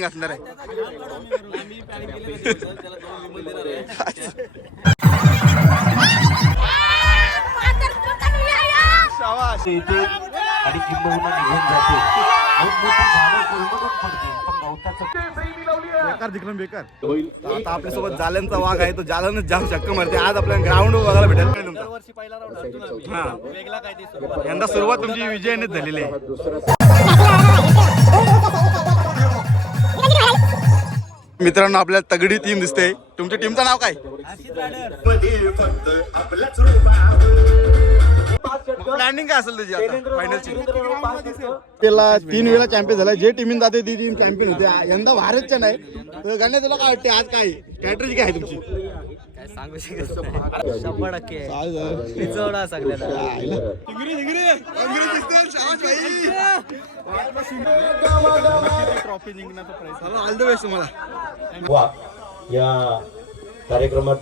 असणार आहे. आणि किंबहुना निघून जाते. मोठमोठी झाडं कोलमडून पडतील पण गवताचं बेकार दिखलं बेकार. आता आपल्यासोबत जालनचा वाघ आहे. तो जालनच जाम शक्क मारते. आज आपल्याला ग्राउंड बघायला भेटेल. हा यंदा सुरुवात तुमची विजयानेच झालेली आहे. मित्रांनो आपल्याला तगडी टीम दिसते. तुमच्या टीमचं नाव काय? प्लॅनिंग काय असेल त्याची आता फायनलची? त्याला 3 वेळा चॅम्पियन झाला. जे टीम जाते ती टीम चॅम्पियन होते. यंदा भारतच्या नाही तर गाण्या तुला काय वाटते आज काय स्ट्रॅटेजी काय आहे तुमची? काय सांगू शकत नाही. 100% सगळ्याला ट्रॉफी जिंकण्याचा प्रयत्न. ऑल द बेस्ट तुम्हाला. या कार्यक्रमात